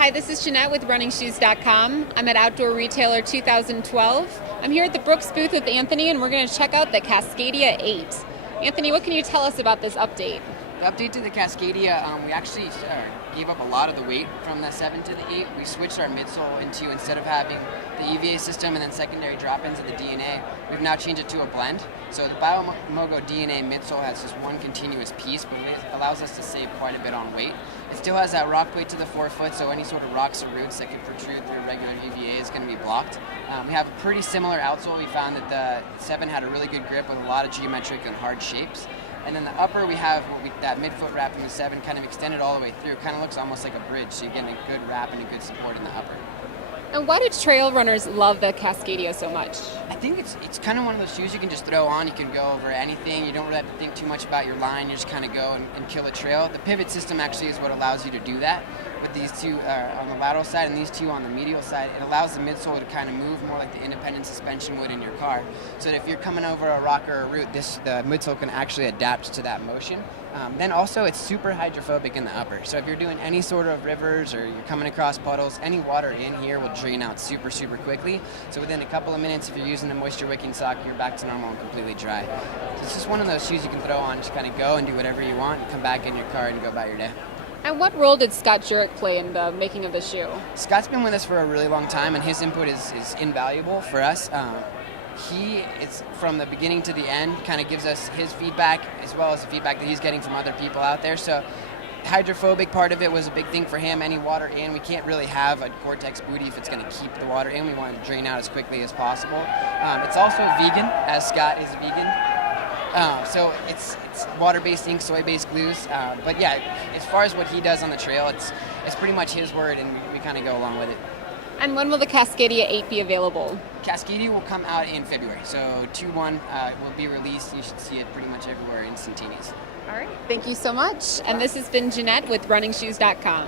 Hi, this is Jeanette with RunningShoes.com. I'm at Outdoor Retailer 2012. I'm here at the Brooks booth with Anthony, and we're going to check out the Cascadia 8. Anthony, what can you tell us about this update? The update to the Cascadia, we actually gave up a lot of the weight from the 7 to the 8. We switched our midsole into, instead of having the EVA system and then secondary drop-ins of the DNA, we've now changed it to a blend. So the BioMogo DNA midsole has just one continuous piece, but it allows us to save quite a bit on weight. It still has that rock weight to the forefoot, so any sort of rocks or roots that could protrude through regular EVA is going to be blocked. We have a pretty similar outsole. We found that the 7 had a really good grip with a lot of geometric and hard shapes. And then the upper, we have that midfoot wrap from the 7 kind of extended all the way through. Kind of looks almost like a bridge, so you get a good wrap and a good support in the upper. And why do trail runners love the Cascadia so much? I think it's kind of one of those shoes you can just throw on. You can go over anything. You don't really have to think too much about your line. You just kind of go and kill a trail. The pivot system actually is what allows you to do that. With these two on the lateral side and these two on the medial side, it allows the midsole to kind of move more like the independent suspension would in your car. So that if you're coming over a rock or a root, the midsole can actually adapt to that motion. Then also it's super hydrophobic in the upper. So if you're doing any sort of rivers or you're coming across puddles, any water in here will drain out super quickly. So within a couple of minutes, if you're using a moisture wicking sock, you're back to normal and completely dry. So it's just one of those shoes you can throw on, just kind of go and do whatever you want, and come back in your car and go about your day. And what role did Scott Jurek play in the making of the shoe? Scott's been with us for a really long time, and his input is invaluable for us. It's from the beginning to the end, kind of gives us his feedback as well as the feedback that he's getting from other people out there. So hydrophobic part of it was a big thing for him. Any water in, we can't really have a Gore-Tex booty if it's going to keep the water in. We want it to drain out as quickly as possible. It's also vegan, as Scott is vegan. So it's water-based ink, soy-based glues. But yeah, as far as what he does on the trail, it's pretty much his word, and we kind of go along with it. And when will the Cascadia 8 be available? Cascadia will come out in February, so 2/1 will be released. You should see it pretty much everywhere instantaneously. All right, thank you so much. And this has been Jeanette with RunningShoes.com.